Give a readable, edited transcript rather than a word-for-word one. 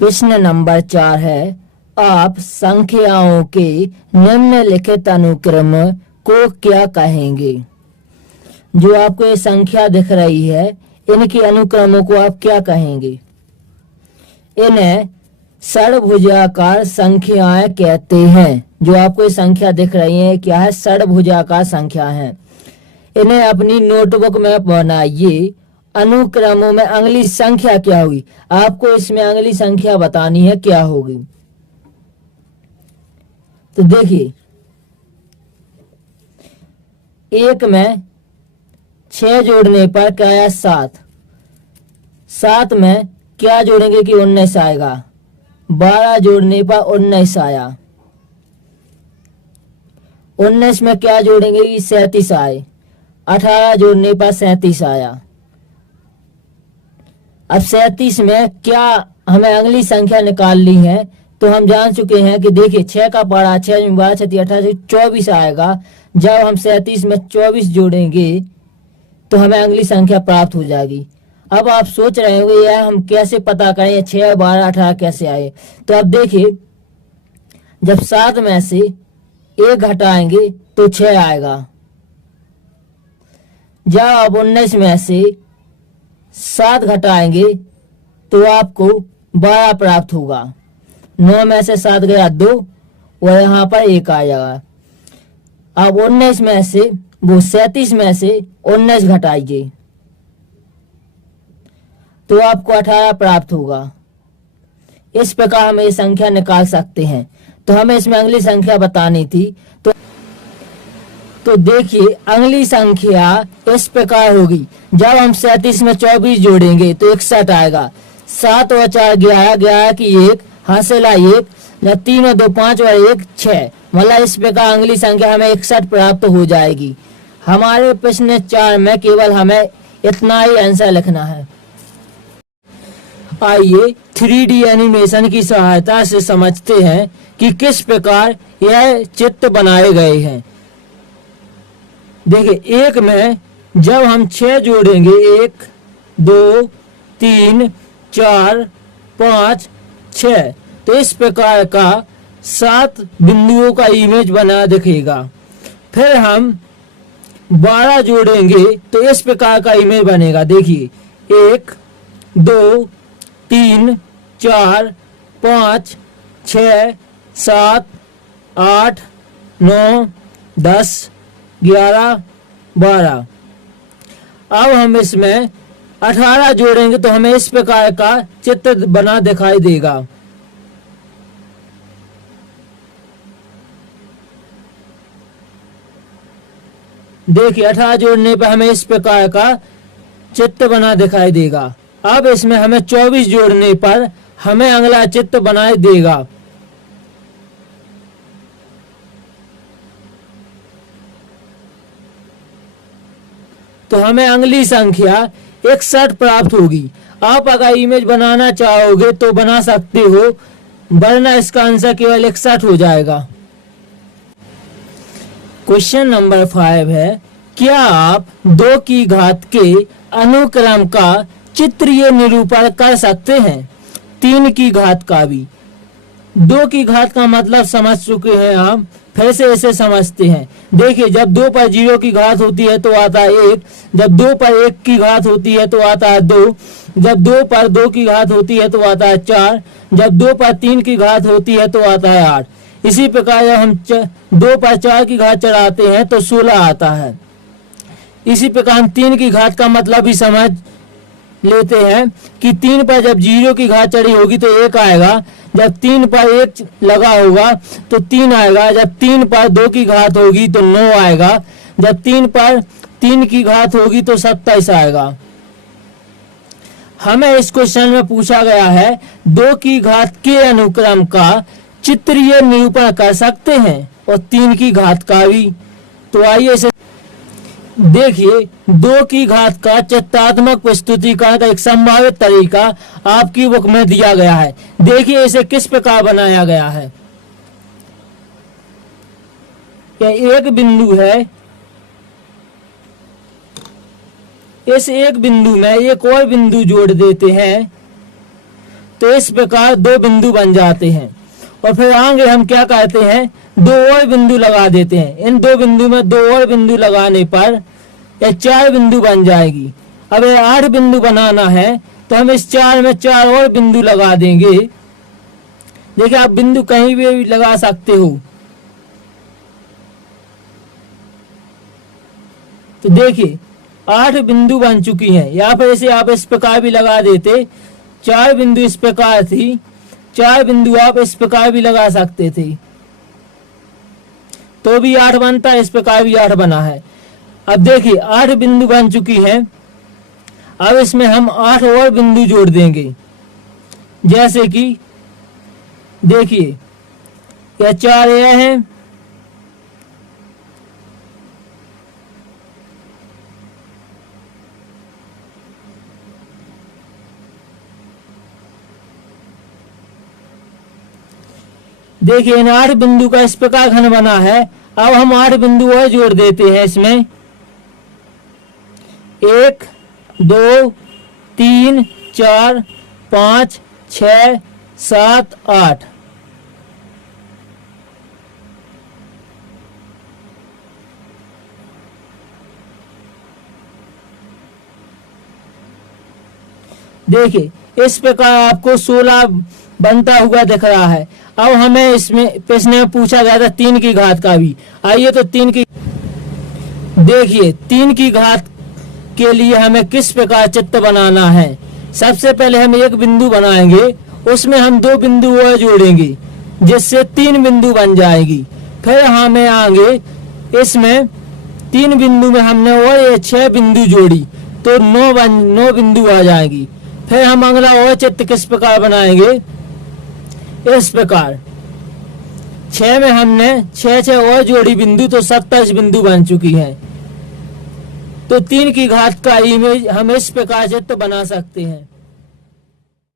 प्रश्न नंबर 4 है, आप संख्याओं के निम्नलिखित अनुक्रम को क्या कहेंगे? जो आपको ये संख्या दिख रही है, इनके अनुक्रमों को आप क्या कहेंगे? इन्हें षडभुजाकार संख्याएं कहते हैं। जो आपको ये संख्या दिख रही है, क्या है? षडभुजाकार संख्या है। इन्हें अपनी नोटबुक में बनाइए। अनुक्रमों में अगली संख्या क्या हुई? आपको इसमें अगली संख्या बतानी है, क्या होगी। तो देखिए, 1 में 6 जोड़ने पर क्या आया? 7। 7 में क्या जोड़ेंगे कि 19 आएगा। 12 जोड़ने पर 19 आया। 19 में क्या जोड़ेंगे कि 37 आए। 18 जोड़ने पर 37 आया। अब 37 में क्या हमें अगली संख्या निकालनी है, तो हम जान चुके हैं कि देखिए 6 का पारा 6 12 36 18 24 आएगा। जब हम 37 में 24 जोड़ेंगे तो हमें अगली संख्या प्राप्त हो जाएगी। अब आप सोच रहे होंगे यार हम कैसे पता करें 6 12 18 कैसे आए। तो अब देखिए, जब 7 में से 1 घटाएंगे तो 6 आएगा। जब आप 19 में से 7 घटाएंगे तो आपको 12 प्राप्त होगा। 9 में से 7 गया 2 और यहाँ पर 1 आ जाएगा। अब 19 में से 37 में से 19 घटाइए तो आपको 18 प्राप्त होगा। इस प्रकार हम ये संख्या निकाल सकते हैं। तो हमें इसमें अगली संख्या बतानी थी। तो देखिए, अगली संख्या इस प्रकार होगी। जब हम 37 में 24 जोड़ेंगे तो 61 आएगा। 7 और 4 11, 11 की 1 हासिला 1, जब 3 और 2 5 और 1 6, मतलब इस प्रकार अगली संख्या हमें 61 प्राप्त हो जाएगी। हमारे प्रश्न 4 में केवल हमें इतना ही आंसर लिखना है। आइए 3D एनिमेशन की सहायता से समझते हैं कि किस प्रकार यह चित्र बनाए गए हैं। देखिए, 1 में जब हम 6 जोड़ेंगे 1 2 3 4 5 6, तो इस प्रकार का 7 बिंदुओं का इमेज बना दिखेगा। फिर हम 12 जोड़ेंगे तो इस प्रकार का इमेज बनेगा। देखिए, 1 2 3 4 5 6 7 8 9 10 11 12। अब हम इसमें 18 जोड़ेंगे तो हमें इस प्रकार का चित्र बना दिखाई देगा। देखिए, 18 जोड़ने पर हमें इस प्रकार का चित्र बना दिखाई देगा। अब इसमें हमें 24 जोड़ने पर हमें अगला चित्र बनाई देगा। तो हमें अगली संख्या 61 प्राप्त होगी। आप अगर इमेज बनाना चाहोगे तो बना सकते हो, वरना इसका आंसर केवल 61 हो जाएगा। क्वेश्चन नंबर 5 है, क्या आप 2 की घात के अनुक्रम का चित्रीय निरूपण कर सकते हैं? 3 की घात का भी। 2 की घात का मतलब समझ चुके हैं हम, फिर से इसे समझते हैं। देखिए, जब 2 पर 0 की घात होती है तो आता है 1, जब 2 पर 1 की घात होती है तो आता है 2, जब 2 पर 2 की घात होती है तो आता है 4, जब 2 पर 3 की घात होती है तो आता है 8। इसी प्रकार जब हम 2 पर 4 की घात चढ़ाते हैं तो 16 आता है। इसी प्रकार हम 3 की घात का मतलब भी समझ लेते हैं कि 3 पर जब 0 की घात चढ़ी होगी तो 1 आएगा, जब 3 पर 1 लगा होगा तो 3 आएगा, जब 3 पर 2 की घात होगी तो 9 आएगा, जब 3 पर 3 की घात होगी तो 27 आएगा। हमें इस क्वेश्चन में पूछा गया है 2 की घात के अनुक्रम का चित्रीय निरूपण कर सकते हैं और 3 की घात का भी। तो आइए इसे देखिए, 2 की घात का चित्रात्मक प्रस्तुतिकरण का एक संभावित तरीका आपकी बुक में दिया गया है। देखिए इसे किस प्रकार बनाया गया है। यह एक बिंदु है, इस एक बिंदु में एक और बिंदु जोड़ देते हैं तो इस प्रकार 2 बिंदु बन जाते हैं। और फिर आगे हम क्या करते हैं, 2 और बिंदु लगा देते हैं। इन 2 बिंदु में 2 और बिंदु लगाने पर यह 4 बिंदु बन जाएगी। अब यह 8 बिंदु बनाना है तो हम इस 4 में 4 और बिंदु लगा देंगे। देखिए आप बिंदु कहीं भी लगा सकते हो। तो देखिए 8 बिंदु बन चुकी हैं। या फिर इसे आप इस प्रकार भी लगा देते, 4 बिंदु इस प्रकार थी, 4 बिंदु आप इस प्रकार भी लगा सकते थे तो भी 8 बनता है, इस प्रकार भी 8 बना है। अब देखिए 8 बिंदु बन चुकी है। अब इसमें हम 8 और बिंदु जोड़ देंगे। जैसे कि देखिए यह 4 यह है, देखिए इन 8 बिंदु का इस प्रकार घन बना है। अब हम 8 बिंदु और जोड़ देते हैं इसमें। 1 2 3 4 5 6 7 8। देखिए इस प्रकार आपको 16 बनता हुआ दिख रहा है। अब हमें इसमें प्रश्न में पूछा गया था 3 की घात का भी। आइए तो 3 की देखिए 3 की घात के लिए हमें किस प्रकार चित्र बनाना है। सबसे पहले हम एक बिंदु बनाएंगे, उसमें हम 2 बिंदु और जोड़ेंगे जिससे 3 बिंदु बन जाएगी। फिर हमें आगे इसमें 3 बिंदु में हमने और ये 6 बिंदु जोड़ी तो 9 बिंदु आ जाएगी। फिर हम अगला और चित्र किस प्रकार बनाएंगे, इस प्रकार 6 में हमने 6 और जोड़ी बिंदु तो 27 बिंदु बन चुकी हैं। तो 3 की घात का इमेज हम इस प्रकार चित्र बना सकते हैं।